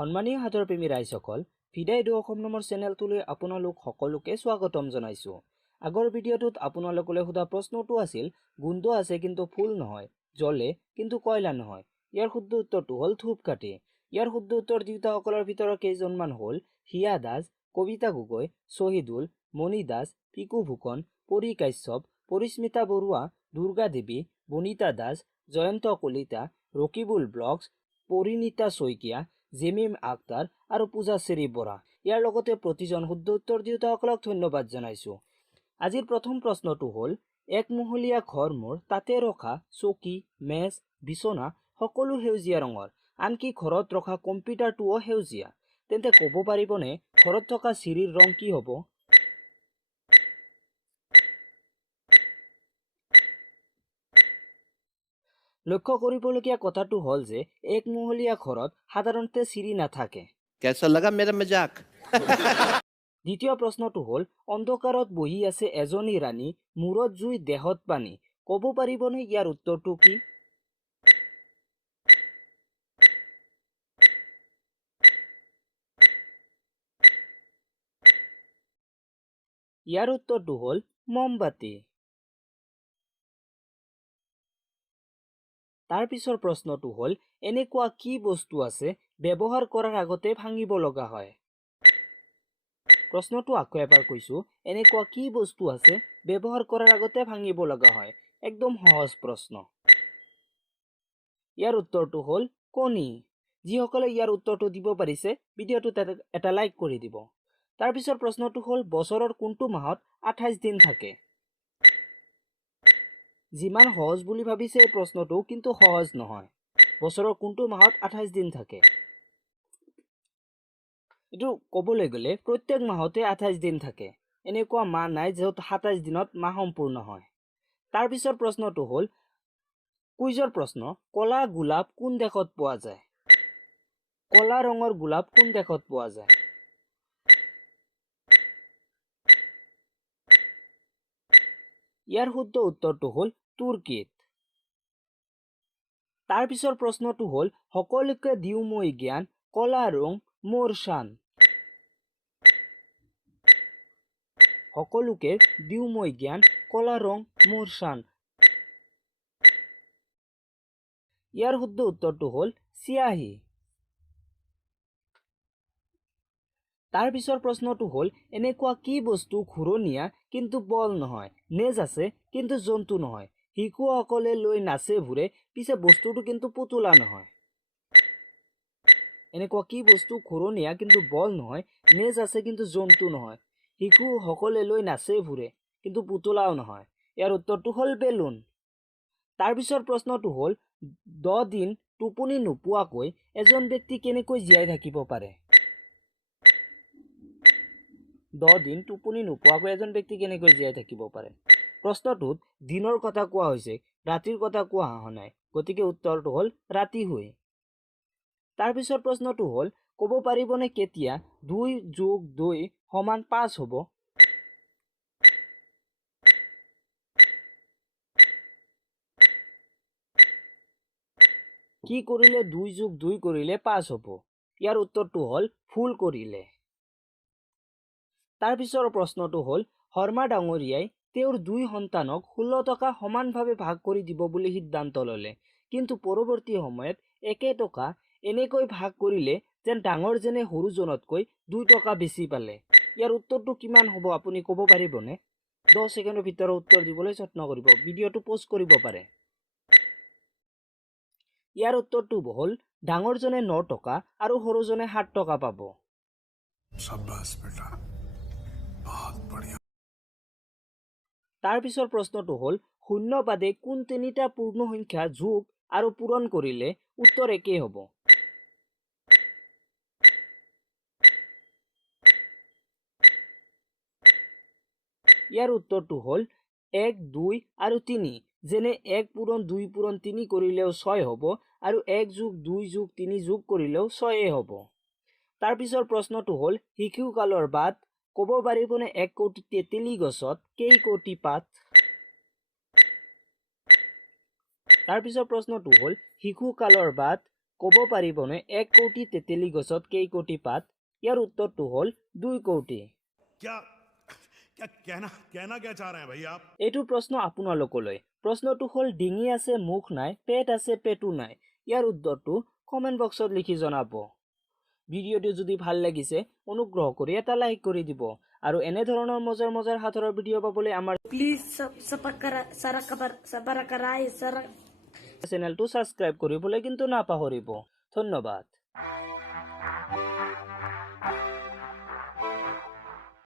সন্মানীয় সাঁতোৰপ্ৰেমী ৰাইজসকল, ফিডাইডো অসম নামৰ চেনেলটোলৈ আপোনালোক সকলোকে স্বাগতম জনাইছো। আগৰ ভিডিঅ'টোত আপোনালোকলৈ সোধা প্ৰশ্নটো আছিল গুণ্ড আছে কিন্তু ফুল নহয়, জ্বলে কিন্তু কয়লা নহয়। ইয়াৰ শুদ্ধ উত্তৰটো হ'ল ধূপকাঠি। ইয়াৰ শুদ্ধ উত্তৰ দিওঁতাসকলৰ ভিতৰত কেইজনমান হ'ল হিয়া দাস, কবিতা গগৈ, শহীদুল, মণি দাস, পিকু ফুকন, পৰি কাশ্যপ, পৰিস্মিতা বৰুৱা, দুৰ্গা দেৱী, বনিতা দাস, জয়ন্ত কলিতা, ৰকিবুল ব্লগছ, পৰিণীতা শইকীয়া, জেমিম আক্তাৰ আৰু পূজাশ্ৰী বৰা। ইয়াৰ লগতে প্ৰতিজন শুদ্ধ উত্তৰ দিওঁতাসকলক ধন্যবাদ জনাইছো। আজিৰ প্ৰথম প্ৰশ্নটো হ'ল একমহলীয়া ঘৰ মোৰ, তাতে ৰখা চকী, মেজ, বিচনা সকলো সেউজীয়া ৰঙৰ, আনকি ঘৰত ৰখা কম্পিউটাৰটোও সেউজীয়া। তেন্তে ক'ব পাৰিবনে ঘৰত থকা চিৰিৰ ৰং কি হ'ব? লক্ষ্য কৰিবলগীয়া কথাটো হ'ল যে একমহলীয়া ঘৰত সাধাৰণতে চিৰি নাথাকে। कैसा लगा मेरा मजाक? দ্বিতীয় প্ৰশ্নটো হ'ল অন্ধকাৰত বহি আছে এজনী ৰাণী, মূৰত জুই দেহত পানী। ক'ব পাৰিবনে ইয়াৰ উত্তৰটো কি? ইয়াৰ উত্তৰটো হ'ল মমবাতি। তাৰ পিছৰ প্ৰশ্নটো হ'ল এনেকুৱা কি বস্তু আছে ব্যৱহাৰ কৰাৰ আগতে ভাঙিব লগা হয়? প্ৰশ্নটো আকৌ এবাৰ কৈছো, এনেকুৱা কি বস্তু আছে ব্যৱহাৰ কৰাৰ আগতে ভাঙিব লগা হয়? একদম সহজ প্ৰশ্ন। ইয়াৰ উত্তৰটো হ'ল কণী। যিসকলে ইয়াৰ উত্তৰটো দিব পাৰিছে ভিডিঅ'টোত এটা লাইক কৰি দিব। তাৰ পিছৰ প্ৰশ্নটো হ'ল বছৰৰ কোনটো মাহত 28 দিন থাকে? যিমান সহজ বুলি ভাবিছে এই প্ৰশ্নটো কিন্তু সহজ নহয়। বছৰৰ কোনটো মাহত 28 দিন থাকে? এইটো ক'বলৈ গ'লে প্ৰত্যেক মাহতে 28 দিন থাকে। এনেকুৱা মাহ নাই য'ত 27 দিনত মাহ সম্পূৰ্ণ হয়। তাৰ পিছৰ প্ৰশ্নটো হ'ল কুইজৰ প্ৰশ্ন, কলা গোলাপ কোন দেশত পোৱা যায়? কলা ৰঙৰ গোলাপ কোন দেশত পোৱা যায়? ইয়াৰ শুদ্ধ উত্তৰটো হ'ল তুৰ্কীত। তাৰ পিছৰ প্ৰশ্নটো হ'ল সকলোকে দিওঁ মই জ্ঞান, কলা ৰং মোৰ শান। সকলোকে দিওঁ মই জ্ঞান, কলা ৰং মোৰ শান। ইয়াৰ শুদ্ধ উত্তৰটো হ'ল চিয়াহী। তাৰ পিছৰ প্ৰশ্নটো হ'ল এনেকুৱা কি বস্তু ঘূৰণীয়া কিন্তু বল নহয়, নেজ আছে কিন্তু জন্তু নহয়, শিশুসকলে লৈ নাচে ঘূৰে পিছে বস্তুটো কিন্তু পুতলা নহয়। এনেকুৱা কি বস্তু ঘূৰণীয়া কিন্তু বল নহয়, নেজ আছে কিন্তু জন্তু নহয়, শিশুসকলে লৈ নাচে ঘূৰে কিন্তু পুতলাও নহয়? ইয়াৰ উত্তৰটো হ'ল বেলুন। তাৰ পিছৰ প্ৰশ্নটো হ'ল 10 দিন টোপনি নোপোৱাকৈ এজন ব্যক্তি কেনেকৈ জীয়াই থাকিব পাৰে? 10 দিন টোপনি নোপোৱাকৈ এজন ব্যক্তি কেনেকৈ জীয়াই থাকিব পাৰে? প্ৰশ্নটোত দিনৰ কথা কোৱা হৈছে, ৰাতিৰ কথা কোৱা হোৱা নাই, গতিকে উত্তৰটো হ'ল ৰাতি শুই। তাৰ পিছৰ প্ৰশ্নটো হ'ল ক'ব পাৰিবনে কেতিয়া 2 + 2 = 5 হ'ব? কি কৰিলে 2 + 2 কৰিলে 5 হ'ব? ইয়াৰ উত্তৰটো হ'ল ফুল কৰিলে। তাৰ পিছৰ প্ৰশ্নটো হ'ল শৰ্মা ডাঙৰীয়াই তেওঁৰ 2 সন্তানক 16 টকা সমানভাৱে ভাগ কৰি দিব বুলি সিদ্ধান্ত ল'লে, কিন্তু পৰৱৰ্তী সময়ত 1 টকা এনেকৈ ভাগ কৰিলে যেন ডাঙৰজনে সৰুজনতকৈ 2 টকা বেছি পালে। ইয়াৰ উত্তৰটো কিমান হ'ব আপুনি ক'ব পাৰিবনে? 10 ছেকেণ্ডৰ ভিতৰত উত্তৰ দিবলৈ যত্ন কৰিব। ভিডিঅ'টো প'জ কৰিব পাৰে। ইয়াৰ উত্তৰটো হ'ল ডাঙৰজনে 9 টকা আৰু সৰুজনে 7 টকা পাব। शाबाश बेटा, बहुत बढ़िया। তাৰ পিছৰ প্ৰশ্নটো হ'ল শূন্য বাদে কোন তিনিটা পূৰ্ণ সংখ্যা যোগ আৰু পূৰণ কৰিলে উত্তৰ একেই হ'ব? ইয়াৰ উত্তৰটো হ'ল 1, 2 আৰু 3। যেনে 1 পূৰণ 2 পূৰণ 3 কৰিলেও 6 হ'ব আৰু 1 + 2 + 3 যোগ কৰিলেও 6 হ'ব। তাৰ পিছৰ প্ৰশ্নটো হ'ল শিশুকালৰ বাট, ক'ব পাৰিবনে 1 কোটি তেঁতেলী গছত কেই কোটি পাত? তাৰ পিছৰ প্ৰশ্নটো হ'ল শিশুকালৰ বাট, ক'ব পাৰিবনে 1 কোটি তেতেলী গছত কেই কোটি পাত? ইয়াৰ উত্তৰটো হ'ল 2 কোটি। क्या क्या कहना कहना क्या चाह रहे हैं भाई आप? এইটো প্ৰশ্ন আপোনালোকলৈ। প্ৰশ্নটো হ'ল ডিঙি আছে মুখ নাই, পেট আছে পেটু নাই। ইয়াৰ উত্তৰটো কমেণ্ট বক্সত লিখি জনাব। ভিডিঅ'টো যদি ভাল লাগিছে অনুগ্ৰহ কৰি এটা লাইক কৰি দিব আৰু এনে ধৰণৰ মজাৰ মজাৰ হাতৰৰ ভিডিঅ' পাবলৈ আমাৰ Please subscribe. চেনেলটো ছাবস্ক্ৰাইব কৰিবলৈ কিন্তু নাপাহৰিব। ধন্যবাদ।